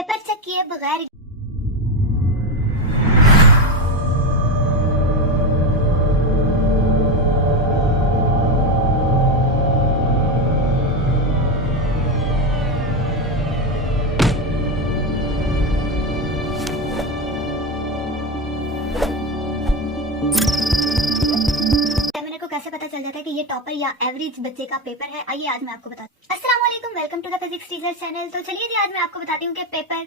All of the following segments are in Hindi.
पेपर चेक किए बगैर एग्जामिनर को कैसे पता चल जाता है कि ये टॉपर या एवरेज बच्चे का पेपर है। आइए आज मैं आपको बताती हूँ। अस्सलाम वालेकुम, welcome to the physics teacher channel. तो चलिए जी, आज मैं आपको बताती हूँ कि पेपर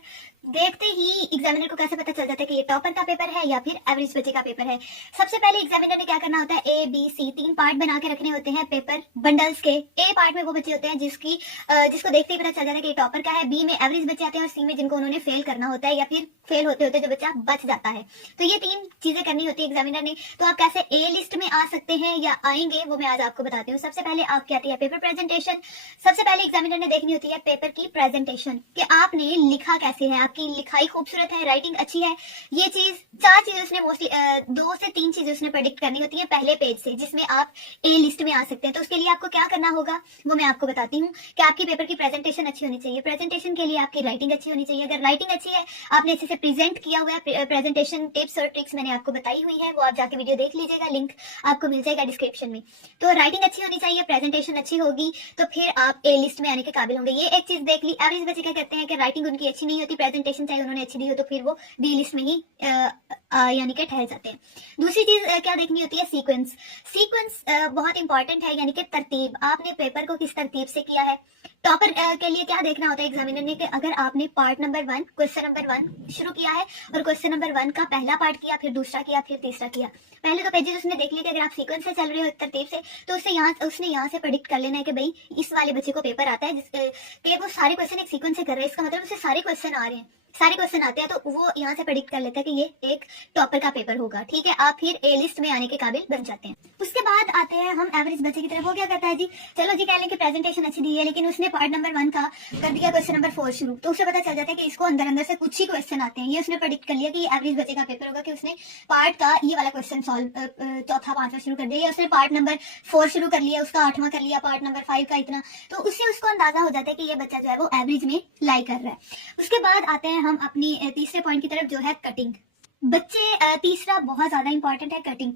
देखते ही एग्जामिनर को कैसे पता चल जाता है कि ये टॉपर का पेपर है या फिर एवरेज बच्चे का पेपर है। सबसे पहले एग्जामिनर ने क्या करना होता है, ए बी सी 3 पार्ट बना के रखने होते हैं पेपर बंडल्स के। ए पार्ट में वो बच्चे होते हैं जिसको देखते ही पता चल जाता है कि ये टॉपर का है। बी में एवरेज बच्चे आते हैं और सी में जिनको उन्होंने फेल करना होता है या फिर फेल होते होते जो बच्चा बच जाता है। तो ये 3 चीजें करनी होती है एग्जामिनर ने। तो आप कैसे ए लिस्ट में आ सकते हैं या आएंगे वो मैं आज आपको बताती हूँ। सबसे पहले आपकी आती है पेपर प्रेजेंटेशन। सबसे पहले एग्जामिनर ने देखनी होती है पेपर की प्रेजेंटेशन कि आपने लिखा कैसे है, आपकी लिखाई खूबसूरत है, राइटिंग अच्छी है। ये चीज 4 चीजें उसने मोस्टली 2 से 3 चीजें उसने प्रेडिक्ट करनी होती है पहले पेज से, जिसमें आप ए लिस्ट में आ सकते हैं। तो उसके लिए आपको क्या करना होगा वो मैं आपको बताती हूँ कि आपकी पेपर की प्रेजेंटेशन अच्छी होनी चाहिए। प्रेजेंटेशन के लिए आपकी राइटिंग अच्छी होनी चाहिए। अगर राइटिंग अच्छी है, आपने अच्छे से प्रेजेंट किया हुआ है, प्रेजेंटेशन टिप्स और ट्रिक्स मैंने आपको बताई हुई है, वो आप जाके वीडियो देख लीजिएगा, लिंक आपको मिल जाएगा डिस्क्रिप्शन में। तो राइटिंग अच्छी होनी चाहिए, प्रेजेंटेशन अच्छी होगी तो फिर आप ए लिस्ट में आने के काबिल होंगे। ये एक चीज देख ली। एवरेज बच्चे क्या कहते हैं कि राइटिंग उनकी अच्छी नहीं होती, प्रेजेंटेशन चाहे उन्होंने अच्छी दी हो तो फिर वो बी लिस्ट में ही यानी कि ठहर जाते हैं। दूसरी चीज क्या देखनी होती है, सीक्वेंस। सीक्वेंस बहुत इंपॉर्टेंट है, यानी कि तरतीब। आपने पेपर को किस तरतीब से किया है। टॉपर के लिए क्या देखना होता है एग्जामिनर ने कि अगर आपने पार्ट नंबर 1 क्वेश्चन नंबर 1 शुरू किया है और क्वेश्चन नंबर 1 का पहला पार्ट किया, फिर दूसरा किया, फिर तीसरा किया। पहले तो पेजेस उसने देख लिया कि अगर आप सीक्वेंस से चल रहे हो तरतीब से, तो उसने यहाँ से प्रेडिक्ट कर लेना है कि भाई इस वाले बच्चे को पेपर आता है कि वो सारे क्वेश्चन एक सीक्वेंस से कर रहे हैं, इसका मतलब उसे सारे क्वेश्चन आ रहे हैं, सारे क्वेश्चन आते हैं, तो वो यहाँ से प्रेडिक्ट कर लेता है कि ये एक टॉपर का पेपर होगा। ठीक है, आप फिर ए लिस्ट में आने के काबिल बन जाते हैं। उसके बाद आते हैं हम एवरेज बच्चे की तरफ। वो क्या करता है जी, चलो जी कह लें कि प्रेजेंटेशन अच्छी दी है, लेकिन उसने पार्ट नंबर 1 का कर दिया क्वेश्चन नंबर 4 शुरू, तो उसे पता चल जाता है कि इसको अंदर अंदर से कुछ ही क्वेश्चन आते हैं। ये उसने प्रेडिक्ट कर लिया कि ये एवरेज बच्चे का पेपर होगा कि उसने पार्ट का ये वाला क्वेश्चन सॉल्व चौथा 5वां शुरू कर दिया, या उसने पार्ट नंबर 4 शुरू कर लिया, उसका 8वां कर लिया, पार्ट नंबर 5 का इतना। तो उससे उसको अंदाजा हो जाता है कि ये बच्चा जो है वो एवरेज में लाई कर रहा है। उसके बाद आते हैं हम अपनी तीसरे पॉइंट की तरफ, जो है कटिंग। बच्चे तीसरा बहुत ज्यादा इंपॉर्टेंट है कटिंग।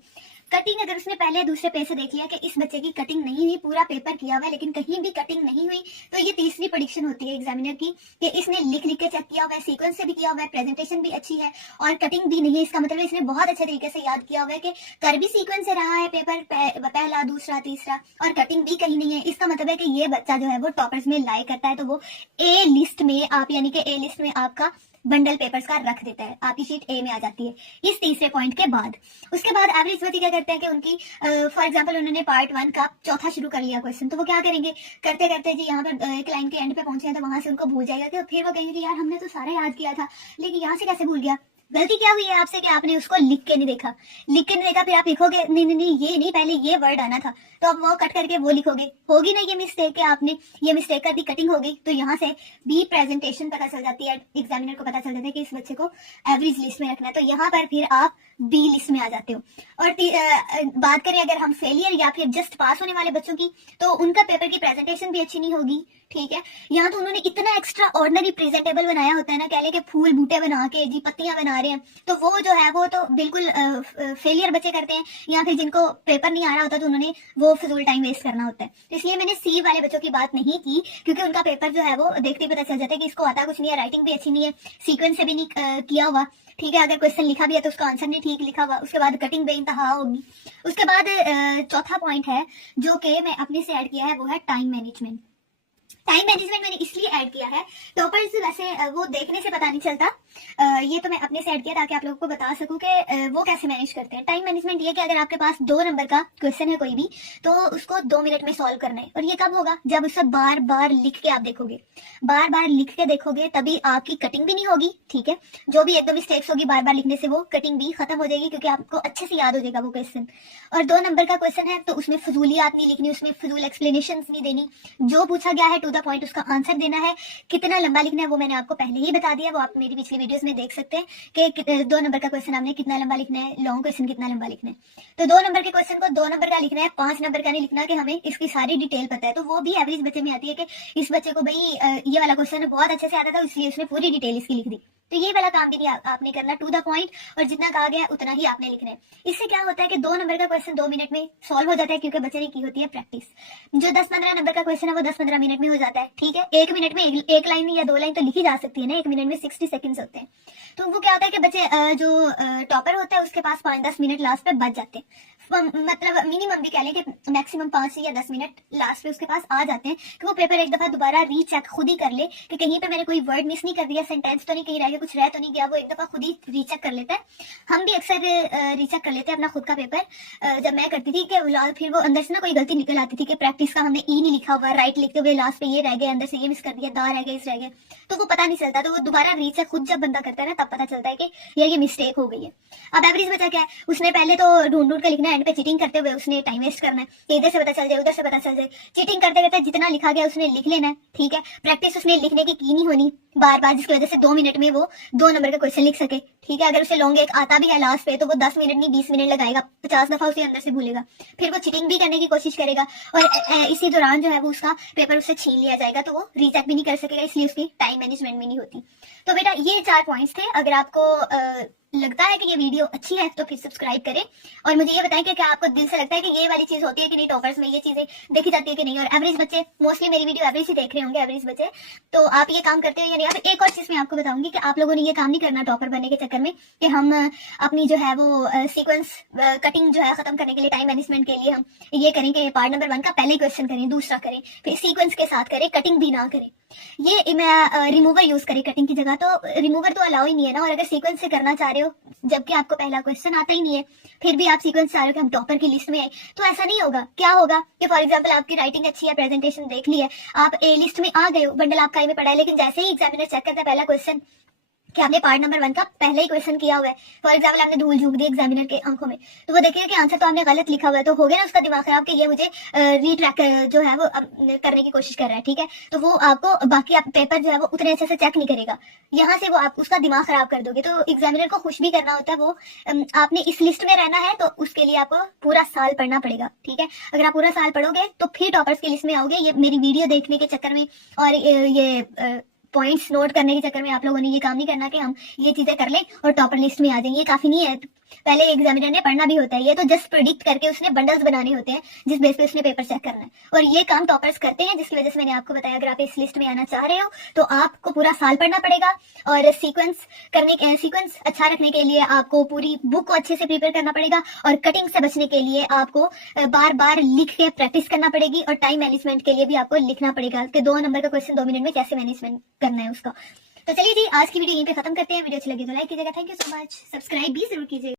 कटिंग अगर उसने पहले दूसरे पेज से देख लिया कि इस बच्चे की कटिंग नहीं हुई, पूरा पेपर किया हुआ है लेकिन कहीं भी कटिंग नहीं हुई, तो ये तीसरी प्रेडिक्शन होती है एग्जामिनर की कि इसने लिख लिख के चेक किया हुआ है, सीक्वेंस से भी किया हुआ है, प्रेजेंटेशन भी अच्छी है और कटिंग भी नहीं है। इसका मतलब इसने बहुत अच्छे तरीके से याद किया हुआ है कि कर भी सीक्वेंस से रहा है पेपर, पहला दूसरा तीसरा, और कटिंग भी कहीं नहीं है। इसका मतलब है कि ये बच्चा जो है वो टॉपर्स में लाई करता है, तो वो ए लिस्ट में आप यानी कि ए लिस्ट में आपका बंडल पेपर्स का रख देता है, आपकी शीट ए में आ जाती है इस तीसरे पॉइंट के बाद। उसके बाद एवरेज बच्चे क्या करते हैं कि उनकी फॉर एग्जांपल उन्होंने पार्ट 1 का चौथा शुरू कर लिया क्वेश्चन, तो वो क्या करेंगे, करते करते जी यहाँ पर एक लाइन के एंड पे पहुंचे हैं तो वहां से उनको भूल जाएगा कि फिर वो कहेंगे कि यार हमने तो सारा याद किया था लेकिन यहाँ से कैसे भूल गया। गलती क्या हुई है आपसे कि आपने उसको लिख के नहीं देखा, फिर आप लिखोगे नहीं नहीं नहीं ये नहीं, पहले ये वर्ड आना था, तो आप वो कट करके वो लिखोगे। होगी ना ये मिस्टेक कि आपने ये मिस्टेक कर दी, कटिंग होगी, तो यहाँ से बी प्रेजेंटेशन पता चल जाती है, एग्जामिनर को पता चल जाता है कि इस बच्चे को एवरेज लिस्ट में रखना है, तो यहाँ पर फिर आप बी लिस्ट में आ जाते हो। और बात करें अगर हम फेलियर या फिर जस्ट पास होने वाले बच्चों की, तो उनका पेपर की प्रेजेंटेशन भी अच्छी नहीं होगी। ठीक है, यहाँ तो उन्होंने इतना एक्स्ट्रा ऑर्डिनरी प्रेजेंटेबल बनाया होता है ना, कह ले के फूल बूटे बना के जी पत्तियां बना रहे हैं, तो वो जो है वो तो बिल्कुल फेलियर बच्चे करते हैं, या फिर जिनको पेपर नहीं आ रहा होता तो उन्होंने वो फिजूल टाइम वेस्ट करना होता है। तो इसलिए मैंने सी वाले बच्चों की बात नहीं की, क्योंकि उनका पेपर जो है वो देखते ही पता चल जाता है कि इसको आता कुछ नहीं है, राइटिंग भी अच्छी नहीं है, सीक्वेंस से भी नहीं किया हुआ। ठीक है, अगर क्वेश्चन लिखा भी है तो उसका आंसर नहीं ठीक लिखा हुआ। उसके बाद कटिंग बेइंतहा होगी। उसके बाद चौथा पॉइंट है जो कि मैं अपने से ऐड किया है, वो है टाइम मैनेजमेंट। टाइम मैनेजमेंट मैंने इसलिए ऐड किया है, टॉपर्स वैसे वो देखने से पता नहीं चलता, ये तो मैं अपने से ऐड किया ताकि आप लोगों को बता सकूं कि वो कैसे मैनेज करते हैं। टाइम मैनेजमेंट ये कि अगर आपके पास 2 नंबर का क्वेश्चन है कोई भी, तो उसको 2 मिनट में सॉल्व करना है। और ये कब होगा, जब उसे बार बार लिख के आप देखोगे, बार बार लिख के देखोगे, तभी आपकी कटिंग भी नहीं होगी। ठीक है, जो भी 1-2 मिस्टेक्स होगी बार बार लिखने से, वो कटिंग भी खत्म हो जाएगी, क्योंकि आपको अच्छे से याद हो जाएगा वो क्वेश्चन। और 2 नंबर का क्वेश्चन है तो उसमें फजूलियात नहीं लिखनी, उसमें फजूल एक्सप्लेनेशन नहीं देनी, जो पूछा गया है टू द पॉइंट उसका आंसर देना है। कितना लंबा लिखना है वो मैंने आपको पहले ही बता दिया, वो आप मेरी पिछली वीडियोस में देख सकते हैं कि 2 नंबर का क्वेश्चन आपने कितना लंबा लिखना है, लॉन्ग क्वेश्चन कितना लंबा लिखना है। तो 2 नंबर के क्वेश्चन को 2 नंबर का लिखना है, 5 नंबर का नहीं लिखना कि हमें इसकी सारी डिटेल पता है। तो वो भी एवरेज बच्चे में आती है कि इस बच्चे को भाई ये वाला क्वेश्चन बहुत अच्छे से आता था, इसलिए उसने पूरी डिटेल इसकी लिख दी। तो ये वाला काम भी नहीं आपने करना, टू द पॉइंट, और जितना कहा गया उतना ही आपने लिखना है। इससे क्या होता है कि 2 नंबर का क्वेश्चन 2 मिनट में सॉल्व हो जाता है, क्योंकि बच्चे ने की होती है प्रैक्टिस। जो 10-15 नंबर का क्वेश्चन है वो 10-15 मिनट में हो जाता है, ठीक है। 1 मिनट में एक लाइन या 2 लाइन तो लिखी जा सकती है ना, 1 मिनट में 60 सेकंड्स होते हैं। तो वो क्या होता है कि बच्चे जो टॉपर होता है उसके पास 5-10 मिनट लास्ट पे बच जाते हैं। मतलब मिनिमम भी कह लें कि मैक्सिमम 5 या 10 मिनट लास्ट पे उसके पास आ जाते हैं कि वो पेपर एक दफा दोबारा रीचेक खुद ही कर ले कि कहीं पे मैंने कोई वर्ड मिस नहीं कर दिया, सेंटेंस तो नहीं कहीं रह गया, कुछ रह तो नहीं गया। वो एक दफा खुद ही रीचेक कर लेता है। हम भी अक्सर रीचेक कर लेते हैं अपना खुद का पेपर। जब मैं करती थी कि फिर वो अंदर से ना कोई गलती निकल आती थी कि प्रैक्टिस का हमने ई नहीं लिखा हुआ, राइट लिखते हुए लास्ट पे ये रह गया, अंदर से ये मिस कर दिया, दा रह गया, इस रह गया, तो वो पता नहीं चलता। तो वो दोबारा रीचेक खुद जब बंदा करता है ना, तब पता चलता है कि यार ये मिस्टेक हो गई है। अब एवरेज बचा क्या है, उसने पहले तो ढूंढ ढूंढ के लिखना है, एंड पे चीटिंग करते हुए उसने टाइम वेस्ट करना है कि इधर से पता चल जाए, उधर से पता चल जाए। चीटिंग करते करते जितना लिखा गया उसने लिख लेना है, ठीक है। प्रैक्टिस उसने लिखने की नहीं होनी बार बार, जिसकी वजह से 2 मिनट में वो 2 नंबर का क्वेश्चन लिख सके, ठीक है। अगर उसे लॉन्ग एक आता भी है लास्ट पे तो वो 10 मिनट नहीं 20 मिनट लगाएगा, 50 दफा उसे अंदर से भूलेगा, फिर वो चीटिंग भी करने की कोशिश करेगा, और इसी दौरान जो है वो उसका पेपर उससे छीन लिया जाएगा, तो वो रीचेक भी नहीं कर सकेगा, इसलिए उसकी टाइम मैनेजमेंट भी नहीं होती। तो बेटा ये 4 पॉइंट्स थे। अगर आपको लगता है कि ये वीडियो अच्छी है तो फिर सब्सक्राइब करें, और मुझे ये बताएं कि क्या आपको दिल से लगता है कि ये वाली चीज होती है कि नहीं, टॉपर्स में ये चीजें देखी जाती है कि नहीं। और एवरेज बच्चे मोस्टली मेरी वीडियो एवरेज ही देख रहे होंगे, एवरेज बच्चे, तो आप ये काम करते हो या नहीं। अब एक और चीज मैं आपको बताऊंगी कि आप लोगों ने ये काम नहीं करना टॉपर बनने के चक्कर में कि हम अपनी जो है वो सीक्वेंस कटिंग जो है खत्म करने के लिए, टाइम मैनेजमेंट के लिए हम ये करें कि पार्ट नंबर 1 का पहले क्वेश्चन करें, दूसरा करें, फिर सीक्वेंस के साथ करें, कटिंग भी ना करें। ये मैं रिमूवर यूज करें कटिंग की जगह, तो रिमूवर तो अलाउ ही नहीं है ना। और अगर सीक्वेंस से करना चाह रहे हो जबकि आपको पहला क्वेश्चन आता ही नहीं है, फिर भी आप सीक्वेंस चाह रहे हो कि हम टॉपर की लिस्ट में आए, तो ऐसा नहीं होगा। क्या होगा कि फॉर एग्जांपल आपकी राइटिंग अच्छी है, प्रेजेंटेशन देख ली है, आप ए लिस्ट में आ गए हो, बंडल आपका ए में पड़ा है, लेकिन जैसे ही एग्जामिनर चेक करता है पहला क्वेश्चन कि आपने पार्ट नंबर 1 का पहला ही क्वेश्चन किया हुआ है, फॉर एग्जाम्पल आपने धूल झूक दी एग्जामिनर के आंखों में, तो वो देखेगा कि आंसर तो आपने गलत लिखा हुआ है, तो हो गया ना उसका दिमाग खराब कि ये मुझे रीट्रैक जो है वो करने की कोशिश कर रहा है, ठीक है। तो वो आपको बाकी आप पेपर जो है वो उतने अच्छे से चेक नहीं करेगा, यहाँ से वो आप उसका दिमाग खराब कर दोगे। तो एग्जामिनर को खुश भी करना होता है, वो आपने इस लिस्ट में रहना है तो उसके लिए आपको पूरा साल पढ़ना पड़ेगा, ठीक है। अगर आप पूरा साल पढ़ोगे तो फिर टॉपर्स की लिस्ट में आओगे। ये मेरी वीडियो देखने के चक्कर में और ये पॉइंट्स नोट करने के चक्कर में आप लोगों ने ये काम नहीं करना कि हम ये चीजें कर लें और टॉपर लिस्ट में आ जाएंगे, ये काफी नहीं है। पहले एग्जामिनर ने पढ़ना भी होता है, ये तो जस्ट प्रेडिक्ट करके उसने बंडल्स बनाने होते हैं जिस बेस पे उसने पेपर चेक करना है, और ये काम टॉपर्स करते हैं, जिसकी वजह से मैंने आपको बताया अगर आप इस लिस्ट में आना चाह रहे हो तो आपको पूरा साल पढ़ना पड़ेगा। और सीक्वेंस अच्छा रखने के लिए आपको पूरी बुक को अच्छे से प्रिपेयर करना पड़ेगा, और कटिंग से बचने के लिए आपको बार बार लिख के प्रैक्टिस करना पड़ेगी, और टाइम मैनेजमेंट के लिए भी आपको लिखना पड़ेगा कि 2 नंबर का क्वेश्चन 2 मिनट में कैसे मैनेजमेंट करना है उसका। तो चलिए जी, आज की वीडियो यहीं पे खत्म करते हैं। वीडियो अच्छी लगी तो लाइक कीजिएगा। Thank you so much. Subscribe भी जरूर कीजिएगा।